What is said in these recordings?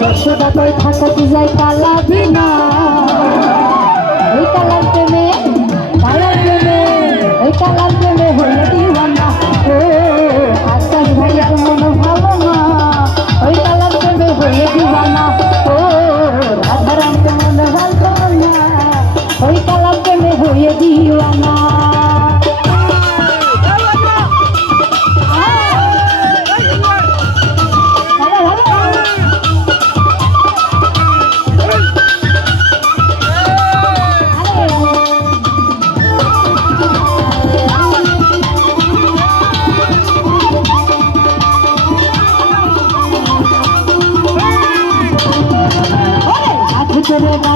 যশোদা কই থাকাতে যাই কালা দিনা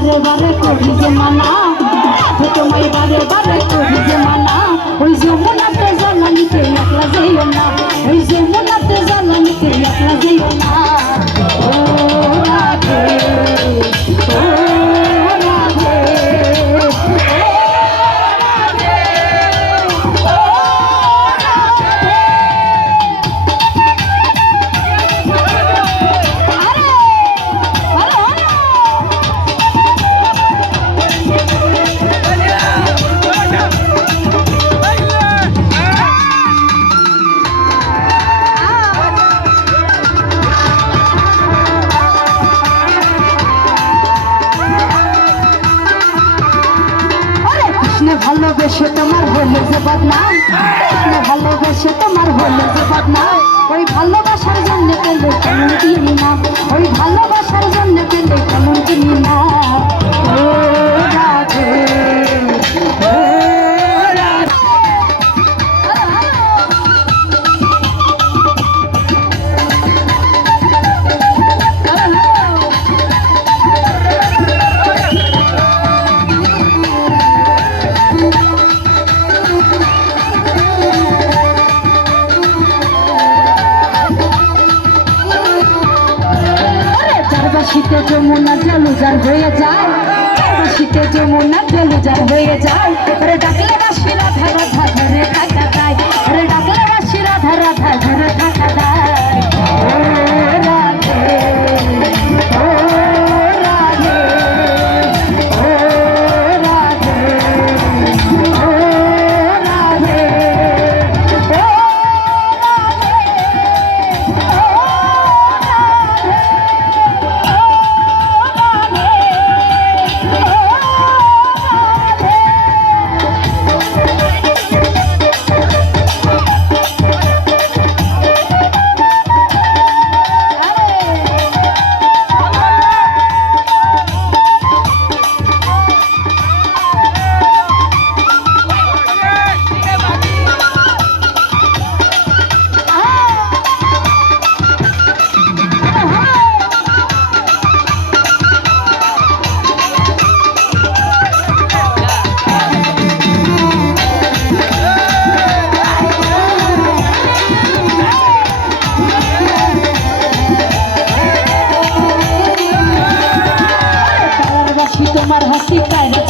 বারে বারে করি যে মানা আধু তোমায় বারে বারে করি যে মানা ওই যমুনাতে ভালোবেসে তোমার হলো যে বদনাম। কৃষ্ণ ভালোবেসে তোমার হলো যে বদনাম। ওই ভালোবাসার জন্য পেলে কেমন চিনি না ওই ভালোবাসার জন্য পেলে কেমন চিনি না চারবাসিতে যমুনা জলুজার হয়ে যায়। শীতে যমুনা জলুজার হয়ে যায়। ডাকলে বাসি রাধা রাধা ধরে থাকা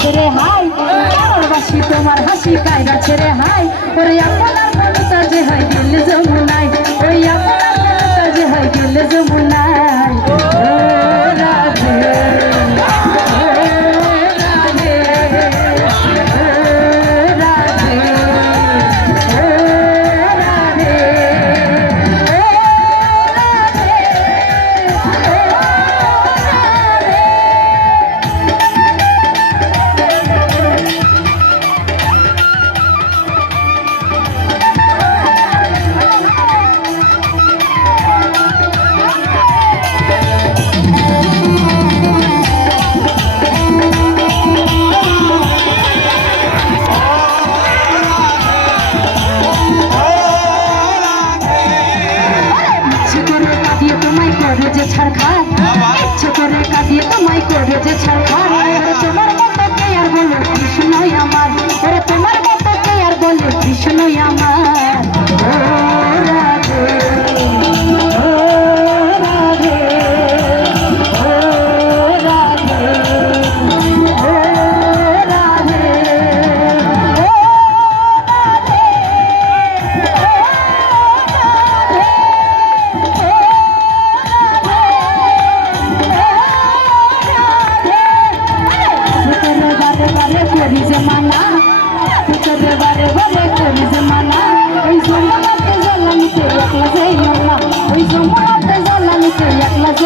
ছেড়ে হাই কারণবাসী তোমার হাসি কায়রা ছেড়ে হাই। ওরে আপনার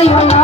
Thank you.